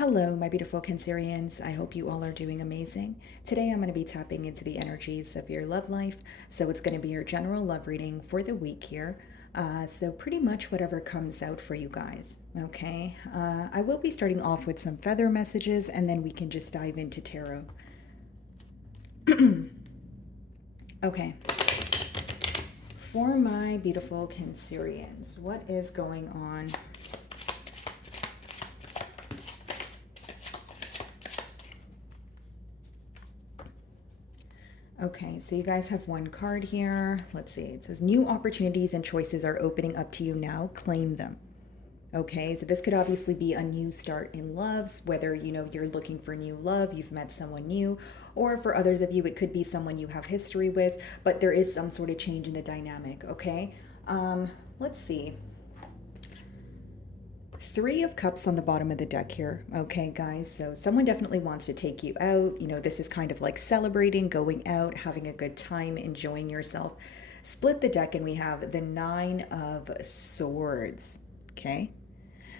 Hello, my beautiful Cancerians. I hope you all are doing amazing. Today I'm going to be tapping into the energies of your love life. So it's going to be your general love reading for the week here. So pretty much whatever comes out for you guys. Okay. I will be starting off with some feather messages and then we can just dive into tarot. Okay. For my beautiful Cancerians, what is going on? Okay, so you guys have one card here. Let's see. It says new opportunities and choices are opening up to you now. Claim them. Okay, so this could obviously be a new start in loves, whether you're looking for new love, you've met someone new, or for others of you, it could be someone you have history with, but there is some sort of change in the dynamic. Okay, let's see. Three of Cups on the bottom of the deck here. Okay, guys, so someone definitely wants to take you out. This is kind of like celebrating, going out, having a good time, enjoying yourself. Split the deck, and we have the Nine of Swords. Okay.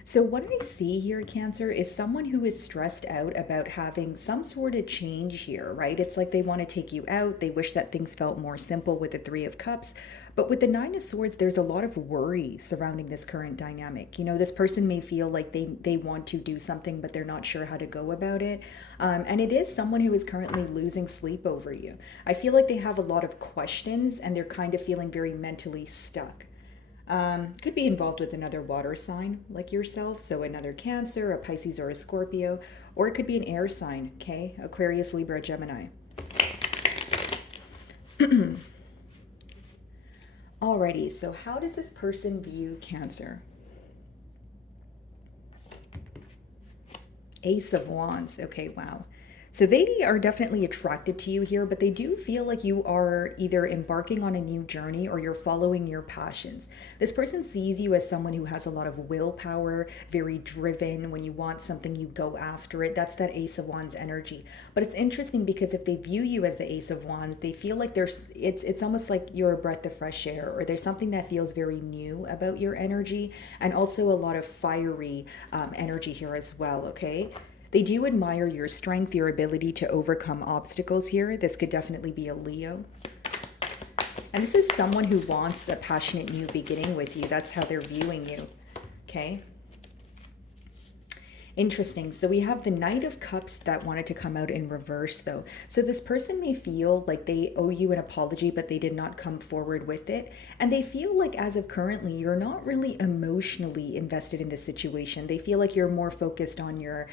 So, what I see here, Cancer, is someone who is stressed out about having some sort of change here, right? It's like they want to take you out. They wish that things felt more simple with the Three of Cups. But with the Nine of Swords, there's a lot of worry surrounding this current dynamic. This person may feel like they want to do something, but they're not sure how to go about it. And it is someone who is currently losing sleep over you. I feel like they have a lot of questions and they're kind of feeling very mentally stuck. Could be involved with another water sign like yourself, so another Cancer, a Pisces, or a Scorpio, or it could be an air sign, okay? Aquarius, Libra, Gemini. Alrighty, so how does this person view Cancer? Ace of Wands. Okay, wow. So they are definitely attracted to you here, but they do feel like you are either embarking on a new journey or you're following your passions. This person sees you as someone who has a lot of willpower, very driven. When you want something, you go after it. That's that Ace of Wands energy. But it's interesting because if they view you as the Ace of Wands, they feel like it's almost like you're a breath of fresh air, or there's something that feels very new about your energy, and also a lot of fiery energy here as well, okay? They do admire your strength, your ability to overcome obstacles here. This could definitely be a Leo. And this is someone who wants a passionate new beginning with you. That's how they're viewing you. Okay. Interesting. So we have the Knight of Cups that wanted to come out in reverse, though. So this person may feel like they owe you an apology, but they did not come forward with it. And they feel like, as of currently, you're not really emotionally invested in this situation. They feel like you're more focused on your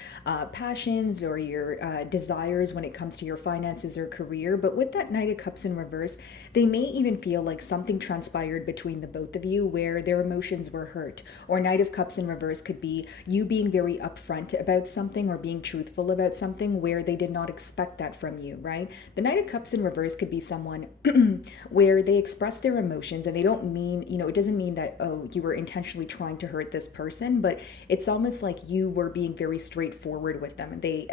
passions or your desires when it comes to your finances or career. But with that Knight of Cups in reverse, they may even feel like something transpired between the both of you where their emotions were hurt. Or Knight of Cups in reverse could be you being very upfront about something or being truthful about something where they did not expect that from you, right? The Knight of Cups in reverse could be someone where they express their emotions, and they don't mean, it doesn't mean that, oh, you were intentionally trying to hurt this person, but it's almost like you were being very straightforward with them. They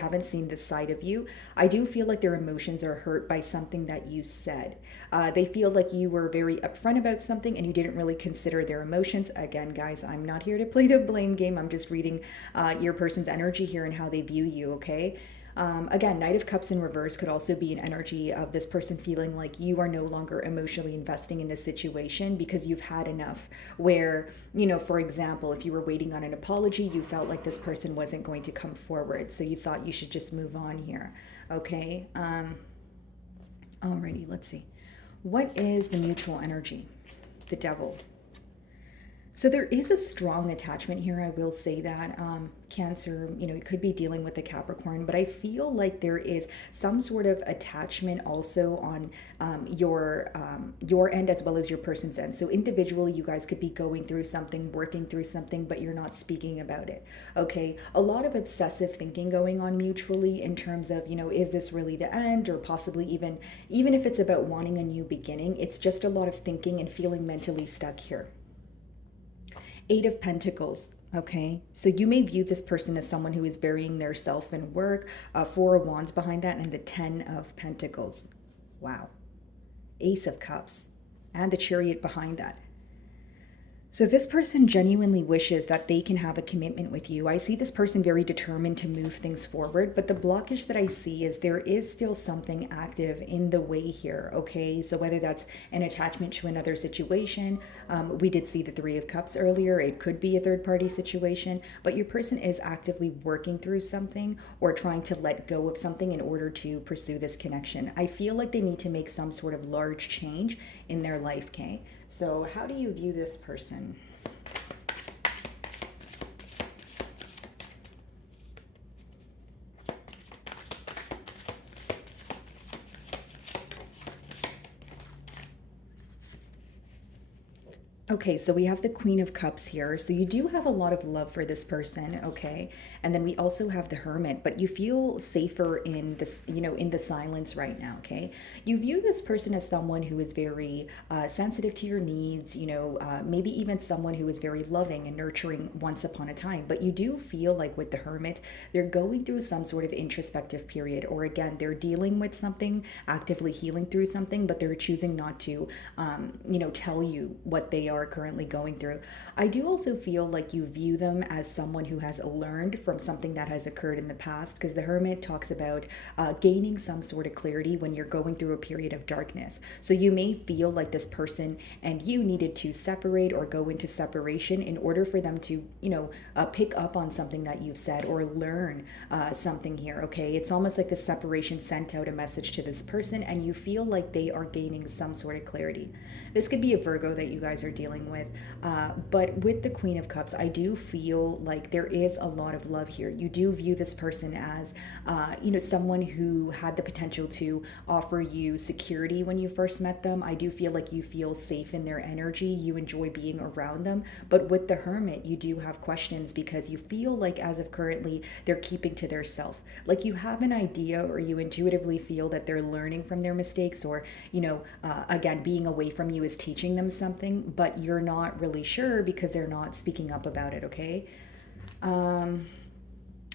haven't seen this side of you. I do feel like their emotions are hurt by something that you said. They feel like you were very upfront about something and you didn't really consider their emotions. Again, guys, I'm not here to play the blame game. I'm just reading your person's energy here and how they view you, okay? Again, Knight of Cups in reverse could also be an energy of this person feeling like you are no longer emotionally investing in this situation because you've had enough. Where, for example, if you were waiting on an apology, you felt like this person wasn't going to come forward. So you thought you should just move on here, okay? Alrighty, let's see. What is the mutual energy? The Devil. So there is a strong attachment here. I will say that Cancer, it could be dealing with the Capricorn, but I feel like there is some sort of attachment also on your end as well as your person's end. So individually, you guys could be going through something, working through something, but you're not speaking about it. Okay, a lot of obsessive thinking going on mutually in terms of, is this really the end, or possibly even if it's about wanting a new beginning, it's just a lot of thinking and feeling mentally stuck here. Eight of Pentacles. Okay, so you may view this person as someone who is burying their self in work. Four of Wands behind that, and the Ten of Pentacles. Wow. Ace of Cups, and the Chariot behind that. So this person genuinely wishes that they can have a commitment with you. I see this person very determined to move things forward, but the blockage that I see is there is still something active in the way here, okay? So whether that's an attachment to another situation, we did see the Three of Cups earlier, it could be a third party situation, but your person is actively working through something or trying to let go of something in order to pursue this connection. I feel like they need to make some sort of large change in their life, okay? So, how do you view this person? Okay, so we have the Queen of Cups here. So you do have a lot of love for this person, okay? And then we also have the Hermit, but you feel safer in this, in the silence right now, okay? You view this person as someone who is very sensitive to your needs, maybe even someone who is very loving and nurturing once upon a time. But you do feel like with the Hermit, they're going through some sort of introspective period, or again, they're dealing with something, actively healing through something, but they're choosing not to, tell you what they are currently going through. I do also feel like you view them as someone who has learned from something that has occurred in the past, because the Hermit talks about gaining some sort of clarity when you're going through a period of darkness. So you may feel like this person and you needed to separate or go into separation in order for them to, pick up on something that you've said or learn something here, okay? It's almost like the separation sent out a message to this person and you feel like they are gaining some sort of clarity. This could be a Virgo that you guys are dealing with. But with the Queen of Cups, I do feel like there is a lot of love here. You do view this person as, someone who had the potential to offer you security when you first met them. I do feel like you feel safe in their energy. You enjoy being around them. But with the Hermit, you do have questions because you feel like as of currently, they're keeping to their self. Like you have an idea or you intuitively feel that they're learning from their mistakes or, again, being away from you is teaching them something, but you're not really sure because they're not speaking up about it, okay?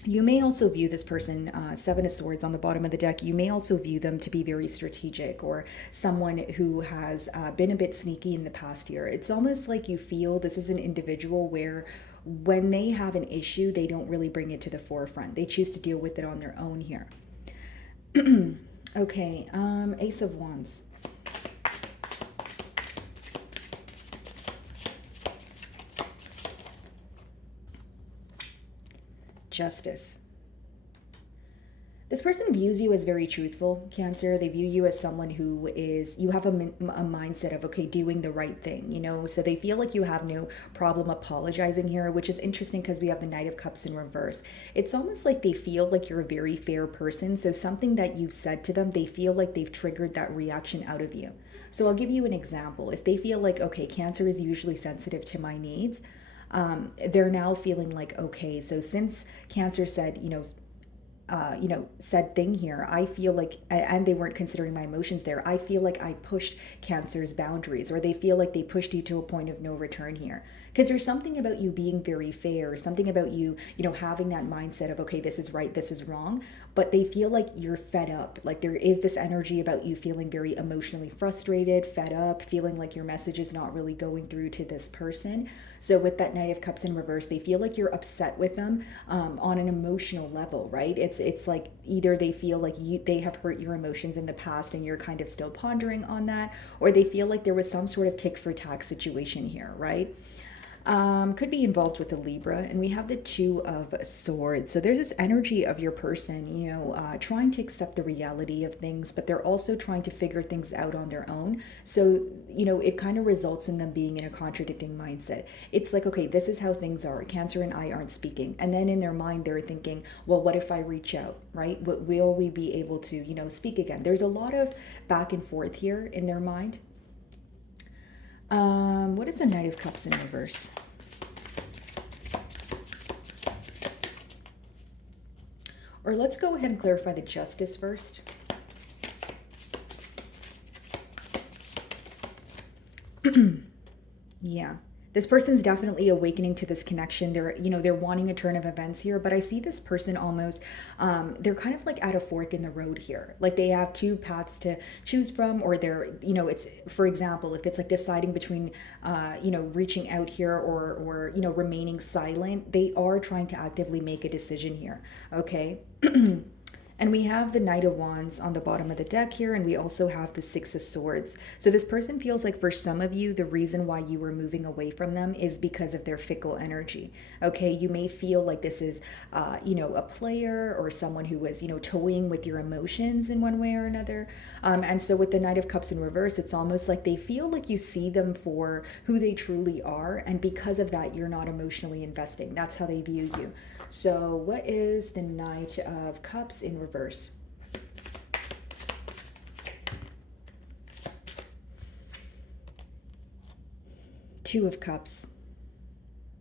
You may also view this person, Seven of Swords on the bottom of the deck, you may also view them to be very strategic or someone who has been a bit sneaky in the past year. It's almost like you feel this is an individual where when they have an issue, they don't really bring it to the forefront. They choose to deal with it on their own here. Okay, Ace of Wands. Justice. This person views you as very truthful, Cancer. They view you as someone who is, you have a mindset of, okay, doing the right thing, So they feel like you have no problem apologizing here, which is interesting because we have the Knight of Cups in reverse. It's almost like they feel like you're a very fair person. So something that you've said to them, they feel like they've triggered that reaction out of you. So I'll give you an example. If they feel like, okay, Cancer is usually sensitive to my needs, they're now feeling like, okay, so since Cancer said, said thing here, I feel like, and they weren't considering my emotions there, I feel like I pushed Cancer's boundaries, or they feel like they pushed you to a point of no return here. Because there's something about you being very fair, something about you, having that mindset of, okay, this is right, this is wrong, but they feel like you're fed up. Like there is this energy about you feeling very emotionally frustrated, fed up, feeling like your message is not really going through to this person. So with that Knight of Cups in reverse, they feel like you're upset with them on an emotional level, right? It's like either they feel like they have hurt your emotions in the past and you're kind of still pondering on that, or they feel like there was some sort of tick for tack situation here, right? Could be involved with the Libra, and we have the Two of Swords. So there's this energy of your person, trying to accept the reality of things, but they're also trying to figure things out on their own. So, it kind of results in them being in a contradicting mindset. It's like, okay, this is how things are. Cancer and I aren't speaking. And then in their mind, they're thinking, well, what if I reach out, right? Will we be able to, speak again? There's a lot of back and forth here in their mind. What is the Knight of Cups in reverse? Or let's go ahead and clarify the Justice first. Yeah. This person's definitely awakening to this connection. They're wanting a turn of events here, but I see this person almost, they're kind of like at a fork in the road here. Like they have two paths to choose from, or it's, for example, if it's like deciding between, reaching out here or, remaining silent, they are trying to actively make a decision here. Okay. And we have the Knight of Wands on the bottom of the deck here, and we also have the Six of Swords. So this person feels like for some of you, the reason why you were moving away from them is because of their fickle energy. Okay, you may feel like this is, a player or someone who was, toying with your emotions in one way or another. And so with the Knight of Cups in reverse, it's almost like they feel like you see them for who they truly are, and because of that, you're not emotionally investing. That's how they view you. So what is the Knight of Cups in reverse? Two of Cups.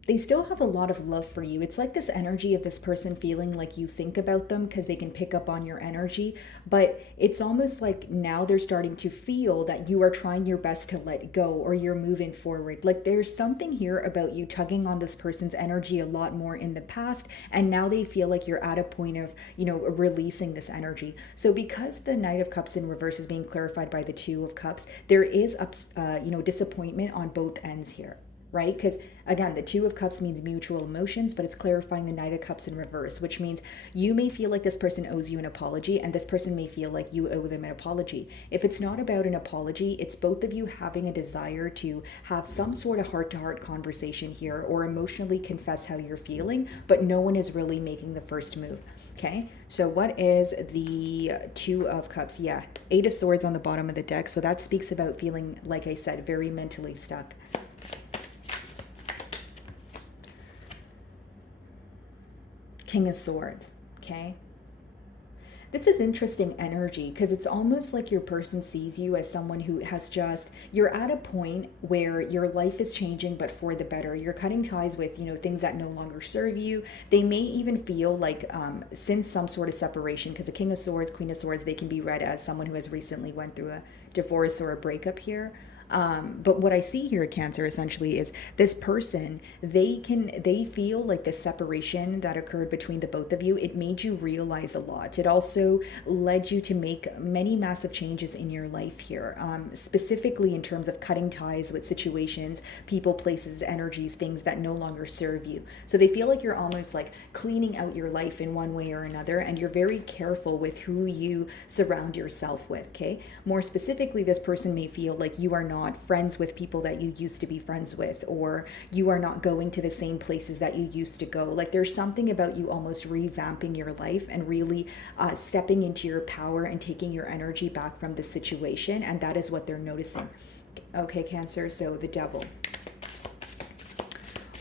They still have a lot of love for you. It's like this energy of this person feeling like you think about them because they can pick up on your energy. But it's almost like now they're starting to feel that you are trying your best to let go, or you're moving forward. Like there's something here about you tugging on this person's energy a lot more in the past. And now they feel like you're at a point of, releasing this energy. So because the Knight of Cups in reverse is being clarified by the Two of Cups, there is, disappointment on both ends here. Right? Because again, the Two of Cups means mutual emotions, but it's clarifying the Knight of Cups in reverse, which means you may feel like this person owes you an apology, and this person may feel like you owe them an apology. If it's not about an apology, it's both of you having a desire to have some sort of heart-to-heart conversation here, or emotionally confess how you're feeling, but no one is really making the first move. Okay, so what is the Two of Cups? Yeah, Eight of Swords on the bottom of the deck. So that speaks about feeling, like I said, very mentally stuck. King of Swords, okay? This is interesting energy because it's almost like your person sees you as someone who has just, you're at a point where your life is changing, but for the better. You're cutting ties with, things that no longer serve you. They may even feel like since some sort of separation, because the King of Swords, Queen of Swords, they can be read as someone who has recently went through a divorce or a breakup here. But what I see here at Cancer essentially is this person, they feel like the separation that occurred between the both of you, it made you realize a lot. It also led you to make many massive changes in your life here, specifically in terms of cutting ties with situations, people, places, energies, things that no longer serve you. So they feel like you're almost like cleaning out your life in one way or another, and you're very careful with who you surround yourself with, okay? More specifically, this person may feel like you are not friends with people that you used to be friends with, or you are not going to the same places that you used to go. Like there's something about you almost revamping your life and really stepping into your power and taking your energy back from the situation, and that is what they're noticing. Okay, Cancer, so the Devil.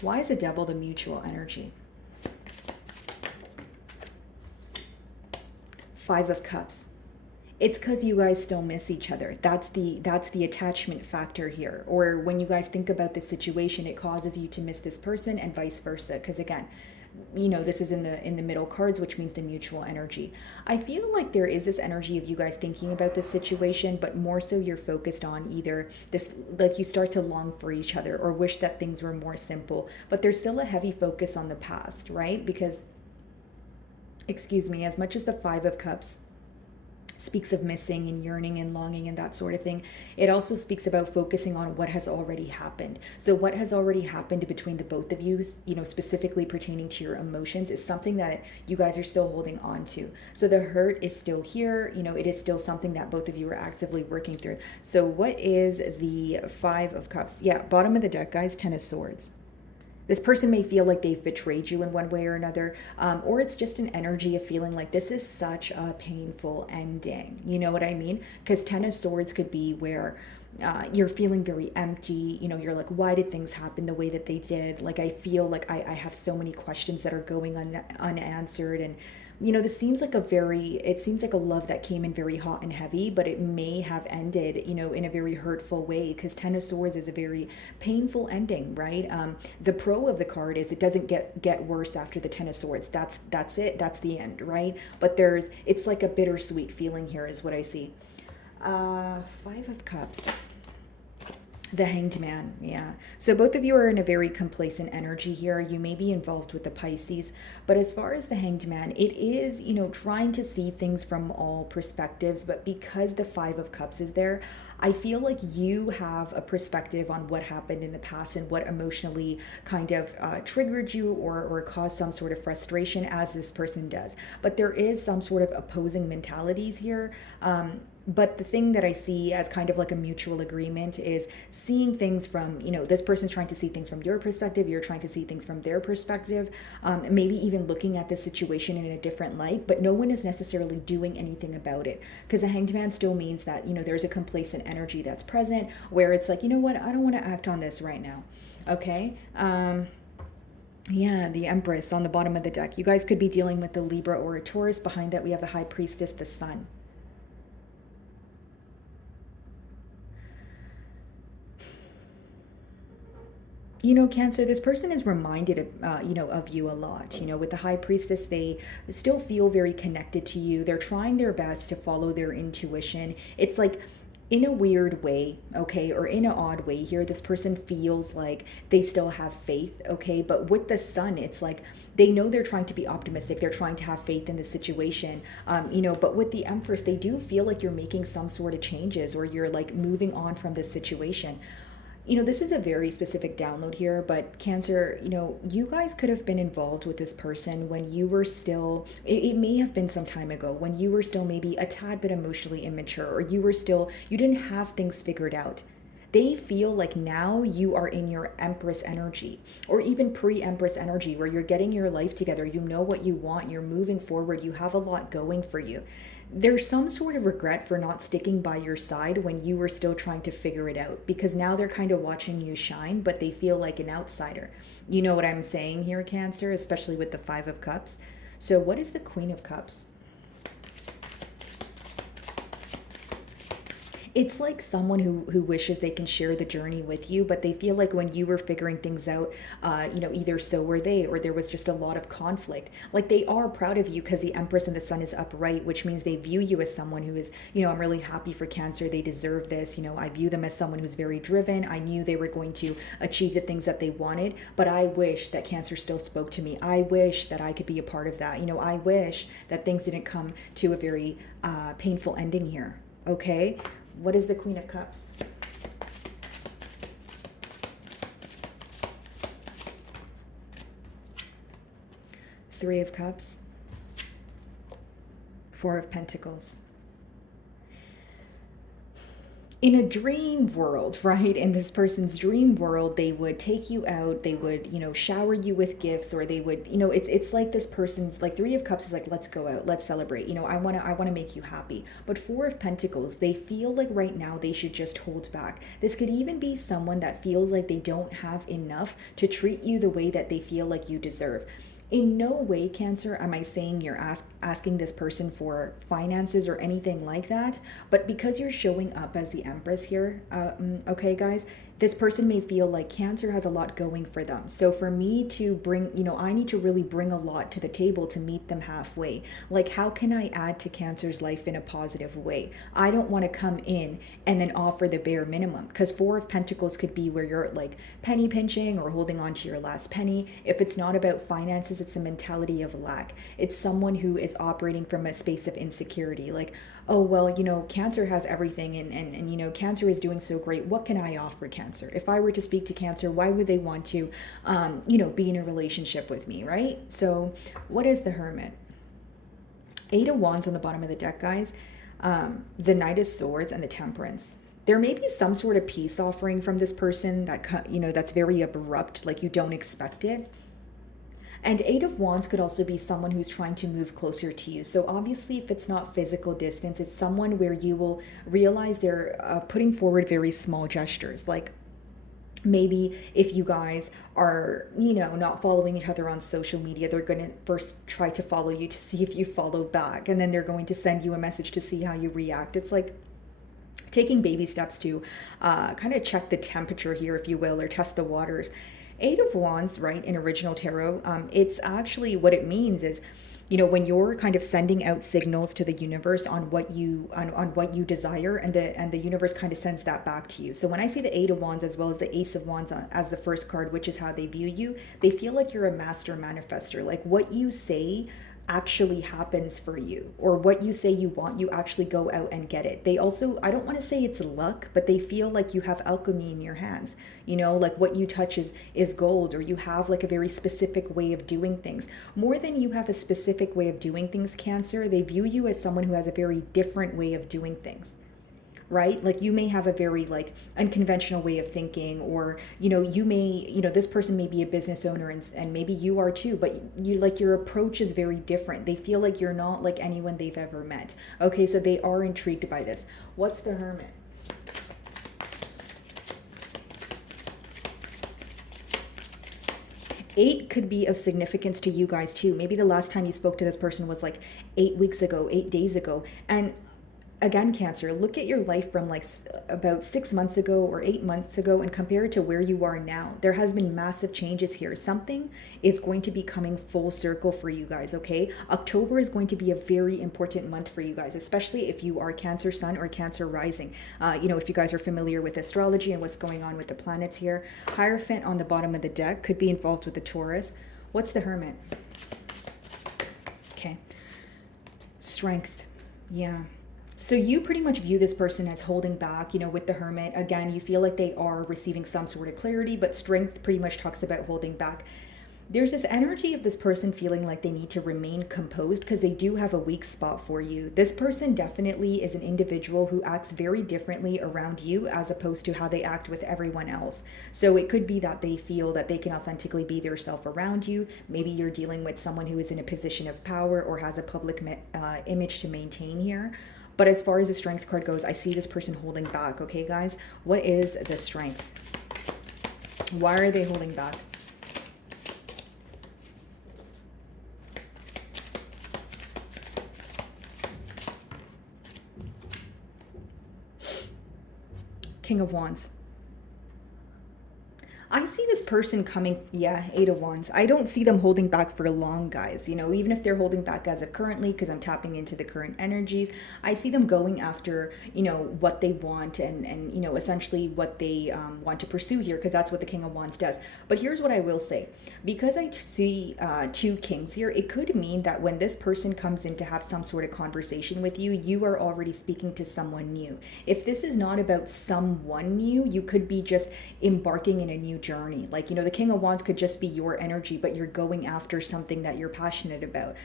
Why is the Devil the mutual energy? Five of Cups. It's because you guys still miss each other. That's the attachment factor here. Or when you guys think about this situation, it causes you to miss this person, and vice versa. Because again, this is in the middle cards, which means the mutual energy. I feel like there is this energy of you guys thinking about this situation, but more so you're focused on either this, like you start to long for each other or wish that things were more simple, but there's still a heavy focus on the past, right? Because, excuse me, as much as the Five of Cups speaks of missing and yearning and longing and that sort of thing, it also speaks about focusing on what has already happened. So what has already happened between the both of you, specifically pertaining to your emotions, is something that you guys are still holding on to. So the hurt is still here, it is still something that both of you are actively working through. So what is the Five of Cups? Yeah, bottom of the deck, guys, Ten of Swords. This person may feel like they've betrayed you in one way or another, or it's just an energy of feeling like this is such a painful ending. You know what I mean? Because Ten of Swords could be where you're feeling very empty. You're like, why did things happen the way that they did? Like, I feel like I have so many questions that are going unanswered. And this seems like it seems like a love that came in very hot and heavy, but it may have ended, in a very hurtful way, because Ten of Swords is a very painful ending, right? The pro of the card is it doesn't get worse after the Ten of Swords. That's it. That's the end, right? But it's like a bittersweet feeling here is what I see. Five of Cups. The Hanged Man, yeah. So both of you are in a very complacent energy here. You may be involved with the Pisces, but as far as the Hanged Man, it is, trying to see things from all perspectives, but because the Five of Cups is there, I feel like you have a perspective on what happened in the past and what emotionally kind of triggered you or caused some sort of frustration, as this person does. But there is some sort of opposing mentalities here. But the thing that I see as kind of like a mutual agreement is seeing things from, this person's trying to see things from your perspective, you're trying to see things from their perspective, maybe even looking at the situation in a different light, but no one is necessarily doing anything about it. Because a hanged man still means that, there's a complacent energy that's present where it's like, you know what, I don't want to act on this right now. Okay. Yeah, the Empress on the bottom of the deck. You guys could be dealing with the Libra or a Taurus. Behind that, we have the High Priestess, the Sun. Cancer, this person is reminded of you a lot. With the High Priestess, they still feel very connected to you. They're trying their best to follow their intuition. It's like, in a weird way, okay, or in an odd way here, this person feels like they still have faith, okay, but with the Sun, it's like they know they're trying to be optimistic, they're trying to have faith in the situation, but with the Empress, they do feel like you're making some sort of changes or you're like moving on from this situation. This is a very specific download here, but Cancer, you guys could have been involved with this person when you were still, it may have been some time ago, when you were still maybe a tad bit emotionally immature, or you didn't have things figured out. They feel like now you are in your Empress energy, or even pre-Empress energy, where you're getting your life together, you know what you want, you're moving forward, you have a lot going for you. There's some sort of regret for not sticking by your side when you were still trying to figure it out, because now they're kind of watching you shine, but they feel like an outsider. You know what I'm saying here, Cancer, especially with the Five of Cups. So what is the Queen of Cups? It's like someone who wishes they can share the journey with you, but they feel like when you were figuring things out, either so were they, or there was just a lot of conflict. Like, they are proud of you because the Empress and the Sun is upright, which means they view you as someone who is, I'm really happy for Cancer. They deserve this. I view them as someone who's very driven. I knew they were going to achieve the things that they wanted, but I wish that Cancer still spoke to me. I wish that I could be a part of that. I wish that things didn't come to a very painful ending here. Okay. What is the Queen of Cups? Three of Cups. Four of Pentacles. In a dream world, right? In this person's dream world, they would take you out, they would, shower you with gifts, or they would, it's like this person's, like, Three of Cups is like, let's go out, let's celebrate, I want to make you happy. But Four of Pentacles, they feel like right now they should just hold back. This could even be someone that feels like they don't have enough to treat you the way that they feel like you deserve. In no way, Cancer, am I saying you're asking this person for finances or anything like that, but because you're showing up as the Empress here, okay, guys, this person may feel like Cancer has a lot going for them. So for me to bring, I need to really bring a lot to the table to meet them halfway. Like, how can I add to Cancer's life in a positive way? I don't want to come in and then offer the bare minimum, because Four of Pentacles could be where you're like penny pinching or holding on to your last penny. If it's not about finances, it's a mentality of lack. It's someone who is operating from a space of insecurity. Like, oh, well, Cancer has everything and Cancer is doing so great. What can I offer Cancer? If I were to speak to Cancer, why would they want to, be in a relationship with me, right? So what is the Hermit? Eight of Wands on the bottom of the deck, guys. The Knight of Swords and the Temperance. There may be some sort of peace offering from this person that, that's very abrupt, like you don't expect it. And Eight of Wands could also be someone who's trying to move closer to you. So obviously, if it's not physical distance, it's someone where you will realize they're putting forward very small gestures. Like, maybe if you guys are, not following each other on social media, they're going to first try to follow you to see if you follow back. And then they're going to send you a message to see how you react. It's like taking baby steps to kind of check the temperature here, if you will, or test the waters. Eight of Wands, right, in original tarot, it's actually, what it means is when you're kind of sending out signals to the universe on what you desire, and the universe kind of sends that back to you. So when I see the Eight of Wands as well as the Ace of Wands as the first card, which is how they view you, they feel like you're a master manifester. Like what you say actually happens for you, or what you say you want, you actually go out and get it. They also, I don't want to say it's luck, but they feel like you have alchemy in your hands. Like what you touch is gold, or you have like a very specific way of doing things. More than you have a specific way of doing things, Cancer, they view you as someone who has a very different way of doing things, right? Like you may have a very like unconventional way of thinking, or you may, this person may be a business owner, and maybe you are too, but you, like, your approach is very different. They feel like you're not like anyone they've ever met. Okay, so they are intrigued by this. What's the Hermit? Eight could be of significance to you guys too. Maybe the last time you spoke to this person was like 8 weeks ago, 8 days ago. And again, Cancer, look at your life from like about 6 months ago or 8 months ago and compare it to where you are now. There has been massive changes here. Something is going to be coming full circle for you guys, okay? October is going to be a very important month for you guys, especially if you are Cancer Sun or Cancer Rising. If you guys are familiar with astrology and what's going on with the planets here. Hierophant on the bottom of the deck could be involved with the Taurus. What's the Hermit? Okay. Strength. Yeah. So you pretty much view this person as holding back, with the Hermit. Again, you feel like they are receiving some sort of clarity, but strength pretty much talks about holding back. There's this energy of this person feeling like they need to remain composed because they do have a weak spot for you. This person definitely is an individual who acts very differently around you as opposed to how they act with everyone else. So it could be that they feel that they can authentically be their self around you. Maybe you're dealing with someone who is in a position of power or has a public image to maintain here. But as far as the Strength card goes, I see this person holding back, okay, guys? What is the Strength? Why are they holding back? King of Wands. I see this person coming, yeah, Eight of Wands. I don't see them holding back for long, guys. Even if they're holding back as of currently, because I'm tapping into the current energies, I see them going after, what they want, and essentially what they want to pursue here, because that's what the King of Wands does. But here's what I will say. Because I see two kings here, it could mean that when this person comes in to have some sort of conversation with you, you are already speaking to someone new. If this is not about someone new, you could be just embarking in a new journey. Like, the King of Wands could just be your energy, but you're going after something that you're passionate about.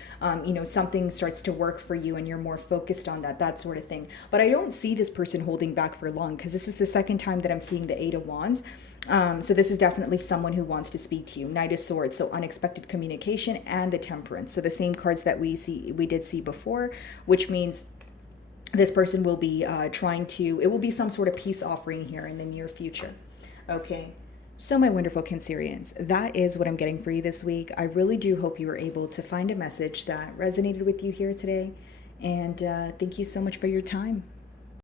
Something starts to work for you and you're more focused on that sort of thing. But I don't see this person holding back for long, because this is the second time that I'm seeing the Eight of Wands. So this is definitely someone who wants to speak to you. Knight of Swords, so unexpected communication, and the Temperance. So the same cards that we did see before, which means this person will be it will be some sort of peace offering here in the near future. Okay. So my wonderful Cancerians, that is what I'm getting for you this week. I really do hope you were able to find a message that resonated with you here today. And thank you so much for your time.